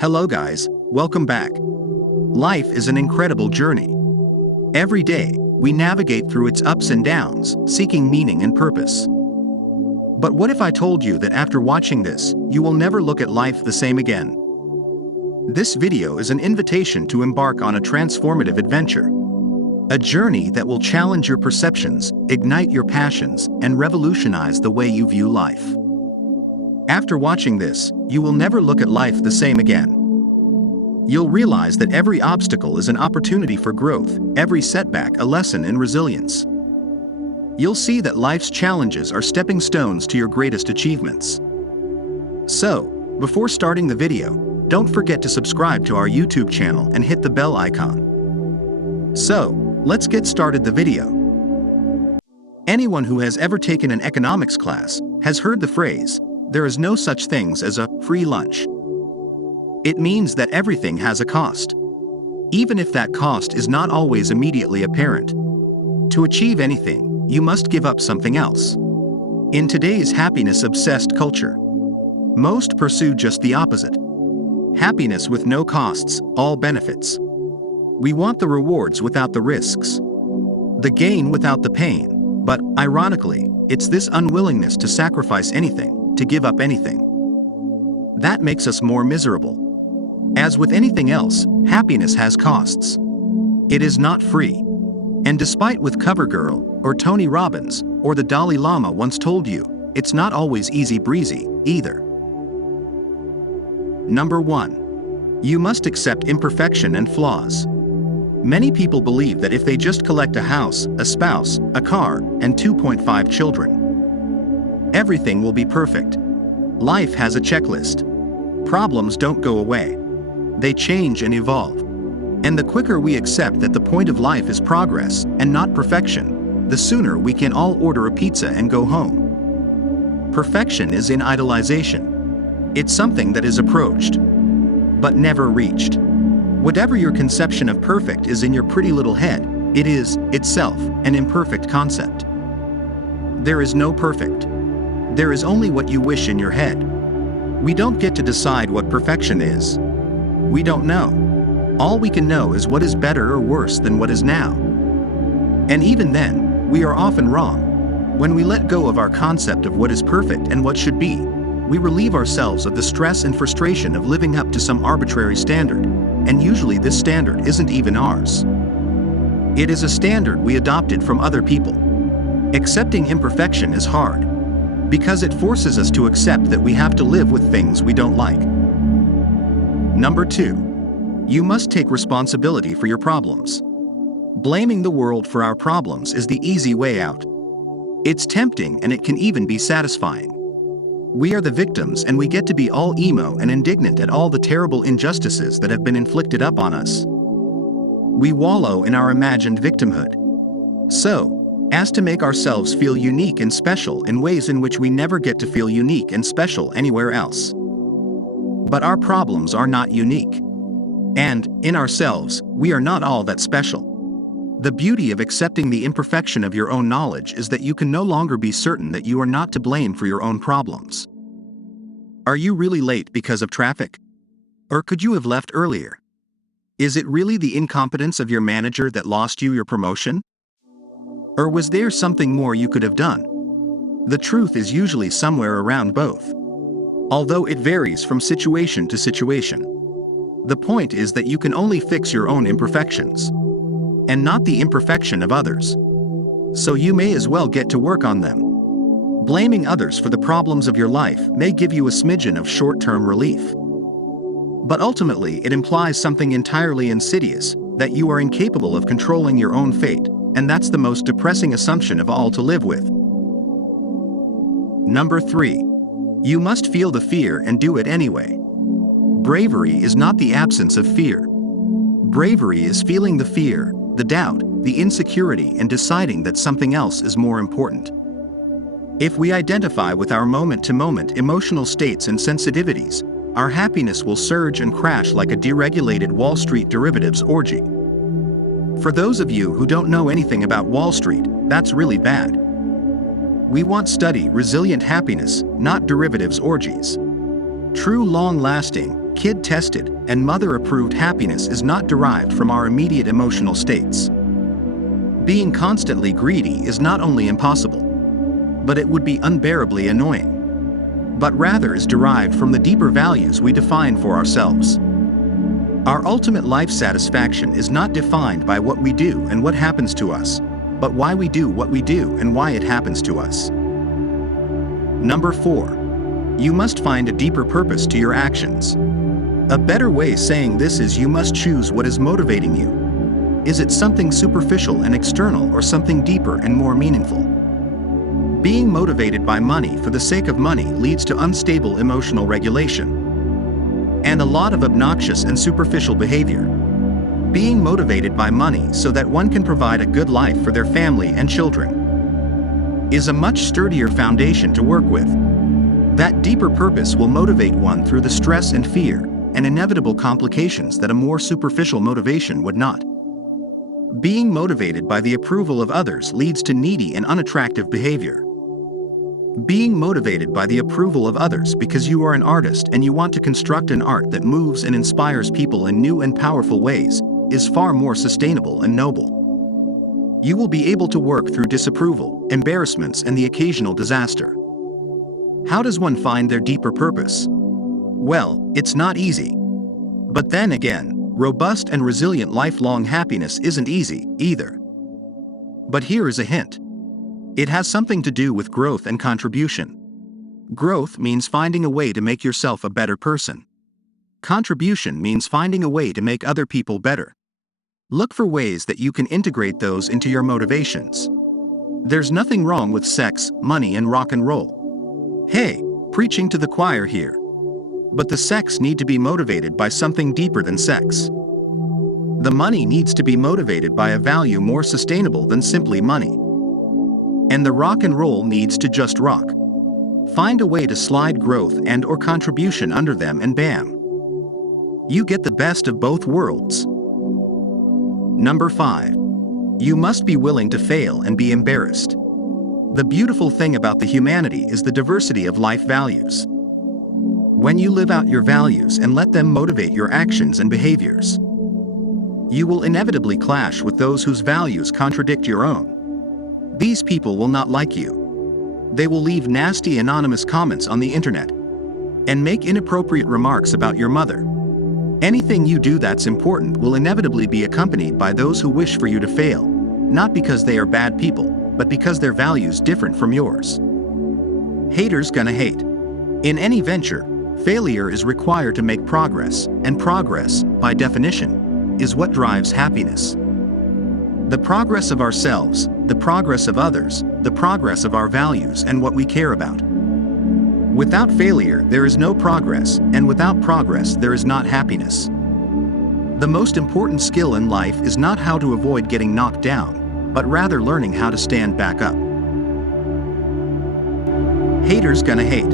Hello guys, welcome back. Life is an incredible journey. Every day, we navigate through its ups and downs, seeking meaning and purpose. But what if I told you that after watching this, you will never look at life the same again? This video is an invitation to embark on a transformative adventure. A journey that will challenge your perceptions, ignite your passions, and revolutionize the way you view life. After watching this, you will never look at life the same again. You'll realize that every obstacle is an opportunity for growth, every setback a lesson in resilience. You'll see that life's challenges are stepping stones to your greatest achievements. So, before starting the video, don't forget to subscribe to our YouTube channel and hit the bell icon. So, let's get started the video. Anyone who has ever taken an economics class has heard the phrase, "There is no such things as a free lunch." It means that everything has a cost, even if that cost is not always immediately apparent. To achieve anything, you must give up something else. In today's happiness-obsessed culture, most pursue just the opposite. Happiness with no costs, all benefits. We want the rewards without the risks, the gain without the pain, but, ironically, it's this unwillingness to sacrifice anything, to give up anything, that makes us more miserable. As with anything else, happiness has costs. It is not free. And despite what CoverGirl, or Tony Robbins, or the Dalai Lama once told you, it's not always easy breezy, either. Number 1. You must accept imperfection and flaws. Many people believe that if they just collect a house, a spouse, a car, and 2.5 children, everything will be perfect. Life has a checklist. Problems don't go away. They change and evolve. And the quicker we accept that the point of life is progress and not perfection, the sooner we can all order a pizza and go home. Perfection is in idolization. It's something that is approached, but never reached. Whatever your conception of perfect is in your pretty little head, it is, itself, an imperfect concept. There is no perfect. There is only what you wish in your head. We don't get to decide what perfection is. We don't know. All we can know is what is better or worse than what is now. And even then, we are often wrong. When we let go of our concept of what is perfect and what should be, we relieve ourselves of the stress and frustration of living up to some arbitrary standard, and usually this standard isn't even ours. It is a standard we adopted from other people. Accepting imperfection is hard, because it forces us to accept that we have to live with things we don't like. Number 2. You must take responsibility for your problems. Blaming the world for our problems is the easy way out. It's tempting and it can even be satisfying. We are the victims and we get to be all emo and indignant at all the terrible injustices that have been inflicted upon us. We wallow in our imagined victimhood, so as to make ourselves feel unique and special in ways in which we never get to feel unique and special anywhere else. But our problems are not unique. And, in ourselves, we are not all that special. The beauty of accepting the imperfection of your own knowledge is that you can no longer be certain that you are not to blame for your own problems. Are you really late because of traffic? Or could you have left earlier? Is it really the incompetence of your manager that lost you your promotion? Or was there something more you could have done? The truth is usually somewhere around both, although it varies from situation to situation. The point is that you can only fix your own imperfections, and not the imperfection of others. So you may as well get to work on them. Blaming others for the problems of your life may give you a smidgen of short-term relief. But ultimately it implies something entirely insidious, that you are incapable of controlling your own fate, and that's the most depressing assumption of all to live with. Number 3. You must feel the fear and do it anyway. Bravery is not the absence of fear. Bravery is feeling the fear, the doubt, the insecurity, and deciding that something else is more important. If we identify with our moment-to-moment emotional states and sensitivities, our happiness will surge and crash like a deregulated Wall Street derivatives orgy. For those of you who don't know anything about Wall Street, that's really bad. We want steady, resilient happiness, not derivatives orgies. True long-lasting, kid-tested, and mother-approved happiness is not derived from our immediate emotional states. Being constantly greedy is not only impossible, but it would be unbearably annoying, but rather is derived from the deeper values we define for ourselves. Our ultimate life satisfaction is not defined by what we do and what happens to us, but why we do what we do and why it happens to us. Number 4. You must find a deeper purpose to your actions. A better way saying this is you must choose what is motivating you. Is it something superficial and external or something deeper and more meaningful? Being motivated by money for the sake of money leads to unstable emotional regulation and a lot of obnoxious and superficial behavior. Being motivated by money so that one can provide a good life for their family and children is a much sturdier foundation to work with. That deeper purpose will motivate one through the stress and fear and inevitable complications that a more superficial motivation would not. Being motivated by the approval of others leads to needy and unattractive behavior. Being motivated by the approval of others because you are an artist and you want to construct an art that moves and inspires people in new and powerful ways is far more sustainable and noble. You will be able to work through disapproval, embarrassments, and the occasional disaster. How does one find their deeper purpose? Well, it's not easy. But then again, robust and resilient lifelong happiness isn't easy either. But here is a hint. It has something to do with growth and contribution. Growth means finding a way to make yourself a better person. Contribution means finding a way to make other people better. Look for ways that you can integrate those into your motivations. There's nothing wrong with sex, money, and rock and roll. Hey, preaching to the choir here. But the sex need to be motivated by something deeper than sex. The money needs to be motivated by a value more sustainable than simply money. And the rock and roll needs to just rock. Find a way to slide growth and/or contribution under them and bam. You get the best of both worlds. Number 5. You must be willing to fail and be embarrassed. The beautiful thing about the humanity is the diversity of life values. When you live out your values and let them motivate your actions and behaviors, you will inevitably clash with those whose values contradict your own. These people will not like you. They will leave nasty anonymous comments on the internet and make inappropriate remarks about your mother. Anything you do that's important will inevitably be accompanied by those who wish for you to fail, not because they are bad people, but because their values different from yours. Haters gonna hate. In any venture, failure is required to make progress, and progress, by definition, is what drives happiness. The progress of ourselves, the progress of others, the progress of our values and what we care about. Without failure, there is no progress, and without progress, there is not happiness. The most important skill in life is not how to avoid getting knocked down, but rather learning how to stand back up. Haters gonna hate.